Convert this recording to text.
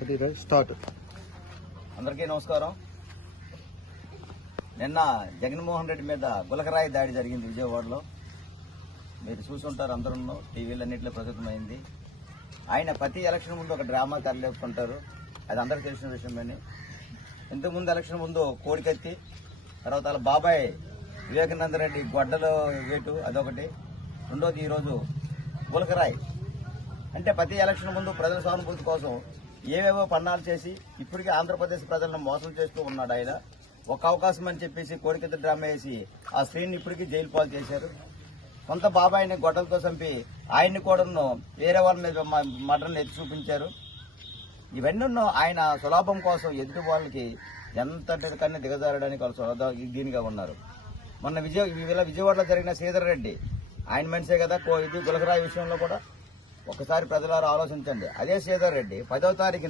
Start. అందరికీ నమస్కారం. నిన్న జగన్మోహన్ రెడ్డి మీద గులకరాయి దాడి జరిగింది విజయవాడలో. మీరు చూసుంటారు, అందరూ టీవీలన్నింటిలో ప్రసిద్ధమైంది. ఆయన ప్రతి ఎలక్షన్ ముందు ఒక డ్రామా తెరలేపుకుంటారు, అది అందరికీ తెలిసిన విషయమని. ఇంతకుముందు ఎలక్షన్ ముందు కోడికత్తి, తర్వాత వాళ్ళ బాబాయ్ వివేకానంద రెడ్డి గొడ్డలు వేటు, అదొకటి. రెండోది ఈరోజు గులకరాయి. అంటే ప్రతి ఎలక్షన్ ముందు ప్రజల సానుభూతి కోసం ఏవేవో పన్నాలు చేసి ఇప్పటికీ ఆంధ్రప్రదేశ్ ప్రజలను మోసం చేస్తూ ఉన్నాడు ఆయన. ఒక అవకాశం అని చెప్పేసి కోడికత్తి డ్రామా వేసి ఆ స్త్రీని ఇప్పటికీ జైలు పాలు చేశారు. కొంత బాబాయిని గొడ్డలతో చంపి ఆయన్ని కూడా వేరే వాళ్ళ మీద మర్డర్ని ఎత్తి చూపించారు. ఇవన్నీ ఆయన సులాభం కోసం ఎదుటి వాళ్ళకి ఎంతటికన్నా దిగజారడానికి వాళ్ళు దీనిగా ఉన్నారు. మొన్న విజయవాడలో జరిగిన శ్రీధర్ రెడ్డి ఆయన మనిషే కదా. ఇది గులకరాయి విషయంలో కూడా ఒకసారి ప్రజలారా ఆలోచించండి. అదే శ్రీధర్ రెడ్డి 10వ తారీఖు